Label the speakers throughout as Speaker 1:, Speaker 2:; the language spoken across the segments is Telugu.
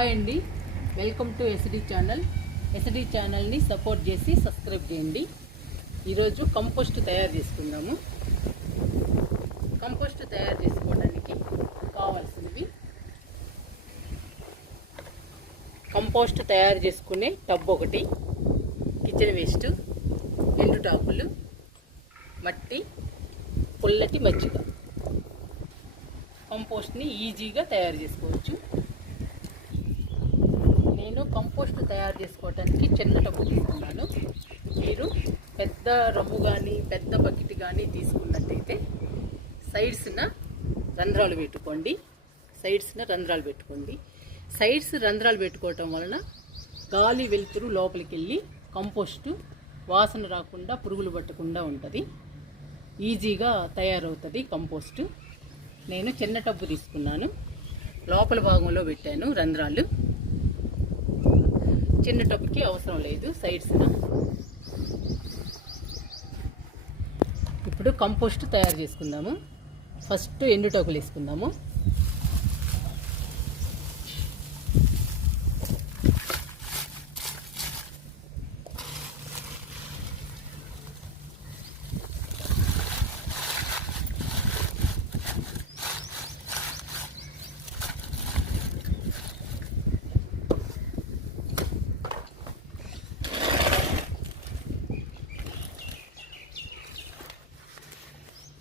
Speaker 1: హాయ్ అండి. Welcome to SD channel SD ఛానల్ని సపోర్ట్ చేసి సబ్స్క్రైబ్ చేయండి. ఈరోజు కంపోస్ట్ తయారు చేసుకుందాము. కంపోస్ట్ తయారు చేసుకోవడానికి కావాల్సినవి. కంపోస్ట్ తయారు చేసుకునే టబ్ ఒకటి కిచెన్ వేస్ట్ రెండు టాపులు మట్టి పుల్లటి మజ్జిగ. కంపోస్ట్ని ఈజీగా తయారు చేసుకోవచ్చు. నేను కంపోస్ట్ తయారు చేసుకోవడానికి చిన్న డబ్బు తీసుకున్నాను. మీరు పెద్ద రమ్ము కానీ పెద్ద బకెట్ కానీ తీసుకున్నట్టయితే సైడ్స్న రంధ్రాలు పెట్టుకోండి. సైడ్స్న రంధ్రాలు పెట్టుకోండి. సైడ్స్ రంధ్రాలు పెట్టుకోవటం వలన గాలి వెలుతురు లోపలికి వెళ్ళి కంపోస్టు వాసన రాకుండా పురుగులు పట్టకుండా ఉంటుంది. ఈజీగా తయారవుతుంది కంపోస్టు. నేను చిన్న టబ్బు తీసుకున్నాను. లోపల భాగంలో పెట్టాను రంధ్రాలు. చిన్న టబ్కి అవసరం లేదు సైడ్స్న ఇప్పుడు కంపోస్ట్ తయారు చేసుకుందాము. ఫస్ట్ ఎండుటాకులు వేసుకుందాము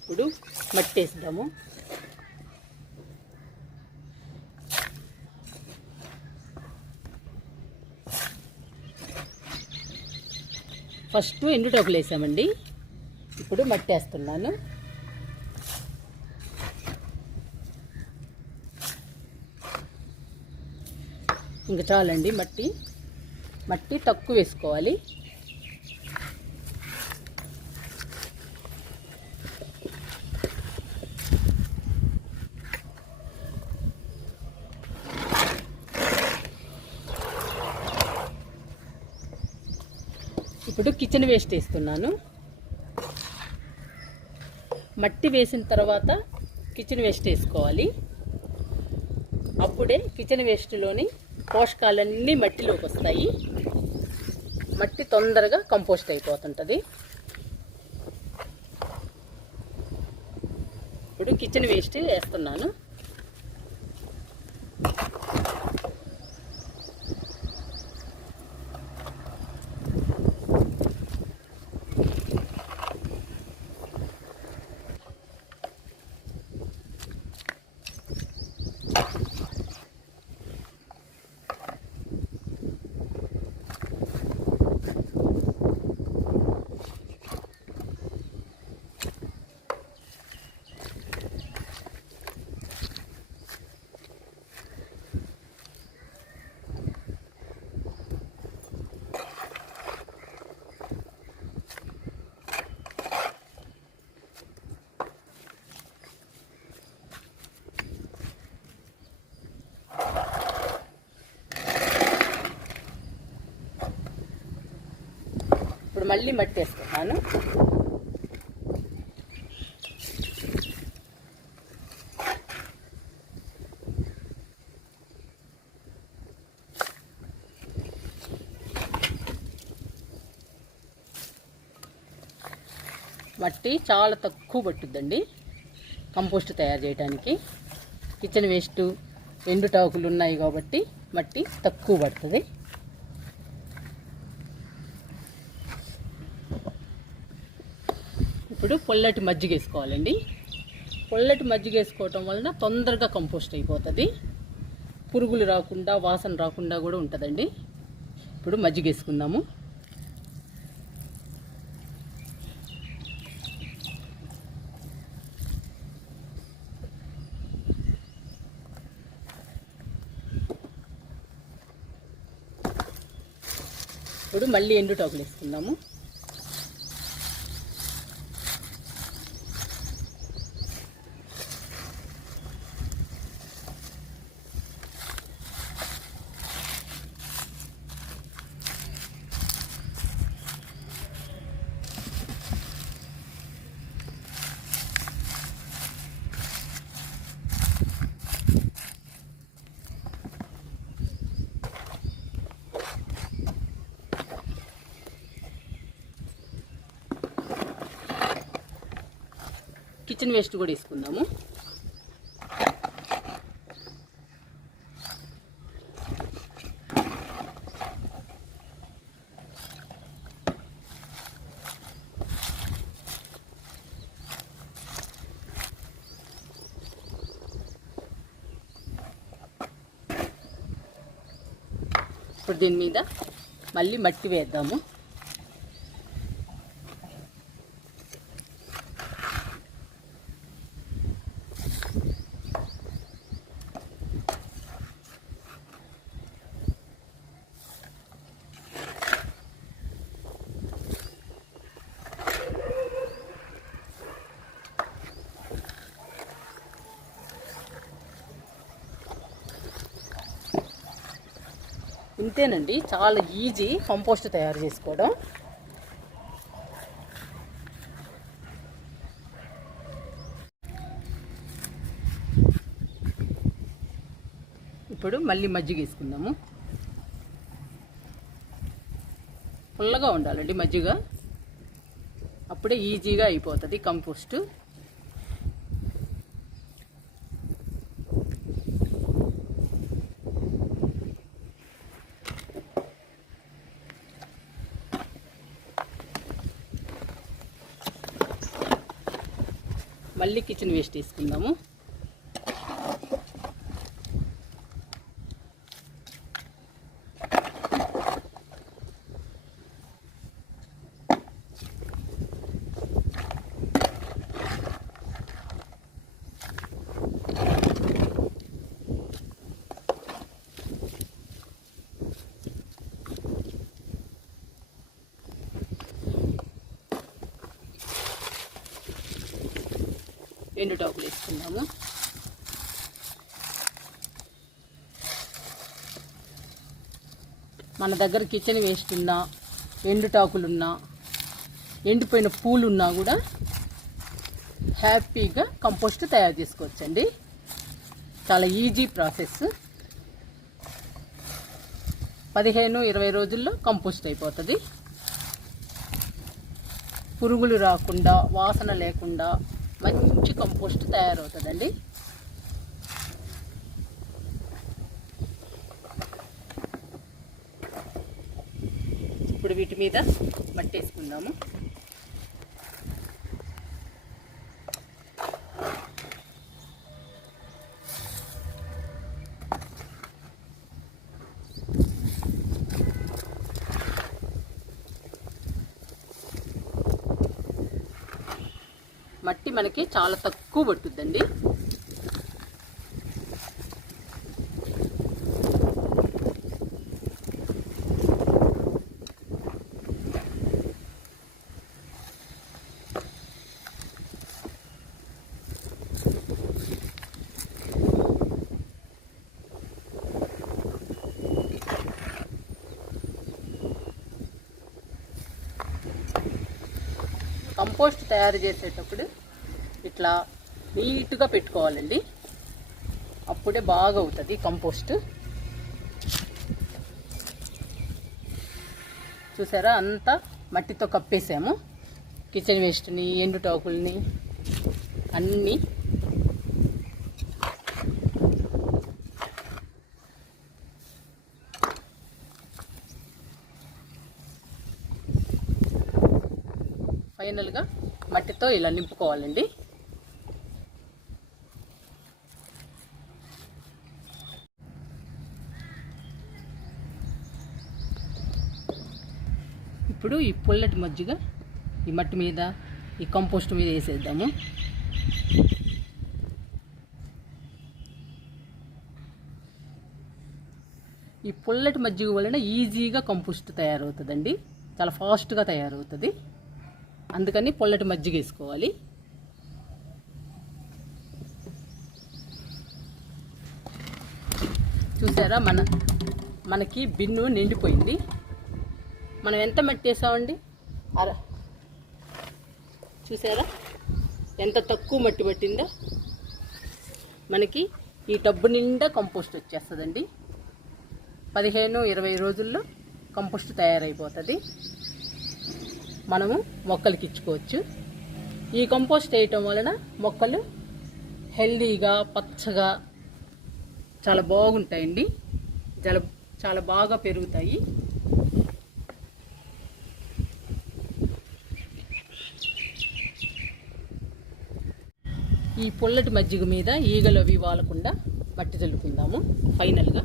Speaker 1: ఇప్పుడు మట్టి ఫస్ట్ ఎండుటోకులు వేసామండి. ఇప్పుడు మట్టి వేస్తున్నాను ఇంకా చాలండి మట్టి. మట్టి తక్కువ వేసుకోవాలి. ఇప్పుడు కిచెన్ వేస్ట్ వేస్తున్నాను. మట్టి వేసిన తర్వాత కిచెన్ వేస్ట్ వేసుకోవాలి. అప్పుడే కిచెన్ వేస్ట్లోని పోషకాలన్నీ మట్టిలోకి వస్తాయి. మట్టి తొందరగా కంపోస్ట్ అయిపోతుంటుంది. ఇప్పుడు కిచెన్ వేస్ట్ వేస్తున్నాను. మళ్ళీ మట్టి వేస్తున్నాను మట్టి చాలా తక్కువ పట్టుద్దండి కంపోస్ట్ తయారు చేయడానికి కిచెన్ వేస్ట్ ఎండుటాకులు ఉన్నాయి కాబట్టి మట్టి తక్కువ పడుతుంది. ఇప్పుడు పొల్లటి మజ్జిగ వేసుకోవాలండి. పొల్లటి మజ్జిగ వేసుకోవటం వలన తొందరగా కంపోస్ట్ అయిపోతుంది. పురుగులు రాకుండా వాసన రాకుండా కూడా ఉంటుందండి. ఇప్పుడు మజ్జిగ వేసుకుందాము. ఇప్పుడు మళ్ళీ ఎండుటాకులు వేసుకుందాము. కిచెన్ వేస్ట్ కూడా వేసుకుందాము. ఇప్పుడు దీని మీద మళ్ళీ మట్టి వేద్దాము. ఇంతేనండి చాలా ఈజీ కంపోస్ట్ తయారు చేసుకోవడం. ఇప్పుడు మళ్ళీ మజ్జిగ వేసుకుందాము. పుల్లగా ఉండాలండి మజ్జిగ. అప్పుడే ఈజీగా అయిపోతుంది కంపోస్ట్ మళ్ళీ కిచెన్ వేస్ట్ తీసుకుందాము. ఎండుటాకులు వేసుకుందాము మన దగ్గర కిచెన్ వేస్ట్ ఉన్నా ఎండు టాకులున్నా ఎండిపోయిన పూలు ఉన్నా కూడా హ్యాపీగా కంపోస్ట్ తయారు చేసుకోవచ్చండి. చాలా ఈజీ ప్రాసెస్. పదిహేను ఇరవై రోజుల్లో కంపోస్ట్ అయిపోతుంది. పురుగులు రాకుండా వాసన లేకుండా మంచి కంపోస్ట్ తయారవుతుందండి. ఇప్పుడు వీటి మీద మట్టి వేసుకుందాము. కాబట్టి మనకి చాలా తక్కువ పడుతుందండి కంపోస్ట్ తయారు చేసేటప్పుడు ఇట్లా నీట్గా పెట్టుకోవాలండి. అప్పుడే బాగా అవుతుంది కంపోస్ట్. చూసారా? అంతా మట్టితో కప్పేసాము. కిచెన్ వేస్ట్ని ఎండు టాకుల్ని అన్నీ ఫైనల్గా మట్టితో ఇలా నింపుకోవాలండి ఇప్పుడు ఈ పుల్లటి మజ్జిగ ఈ మట్టి మీద ఈ కంపోస్ట్ మీద వేసేద్దాము. ఈ పుల్లటి మజ్జిగ వలన ఈజీగా కంపోస్ట్ తయారవుతుందండి. చాలా ఫాస్ట్గా తయారవుతుంది. అందుకని పొల్లటి మజ్జిగ వేసుకోవాలి. చూసారా మన మనకి బిన్ను నిండిపోయింది. మనం ఎంత మట్టి వేసామండి? అర. చూసారా? ఎంత తక్కువ మట్టి పట్టిందో? మనకి ఈ టబ్బు నిండా కంపోస్ట్ వచ్చేస్తుందండి. పదిహేను ఇరవై రోజుల్లో కంపోస్ట్ తయారైపోతుంది. మనము మొక్కలకి ఇచ్చుకోవచ్చు. ఈ కంపోస్ట్ వేయటం వలన మొక్కలు హెల్దీగా పచ్చగా చాలా బాగుంటాయండి. జల చాలా బాగా పెరుగుతాయి. ఈ పుల్లటి మజ్జిగ మీద ఈగలు అవి వాలకుండా మట్టి చల్లుకుందాము ఫైనల్గా.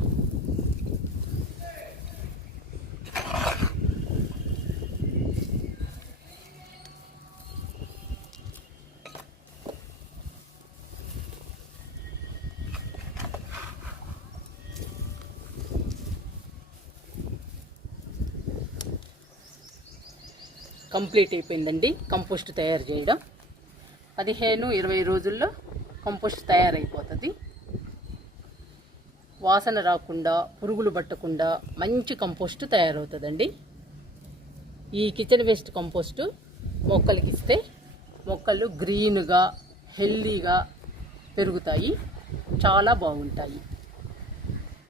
Speaker 1: కంప్లీట్ అయిపోయిందండి. కంపోస్ట్ తయారు చేయడం. పదిహేను ఇరవై రోజుల్లో కంపోస్ట్ తయారైపోతుంది. వాసన రాకుండా పురుగులు పట్టకుండా మంచి కంపోస్ట్ తయారవుతుందండి. ఈ కిచెన్ వేస్ట్ కంపోస్ట్ మొక్కలకి ఇస్తే మొక్కలు గ్రీన్గా హెల్దీగా పెరుగుతాయి. చాలా బాగుంటాయి.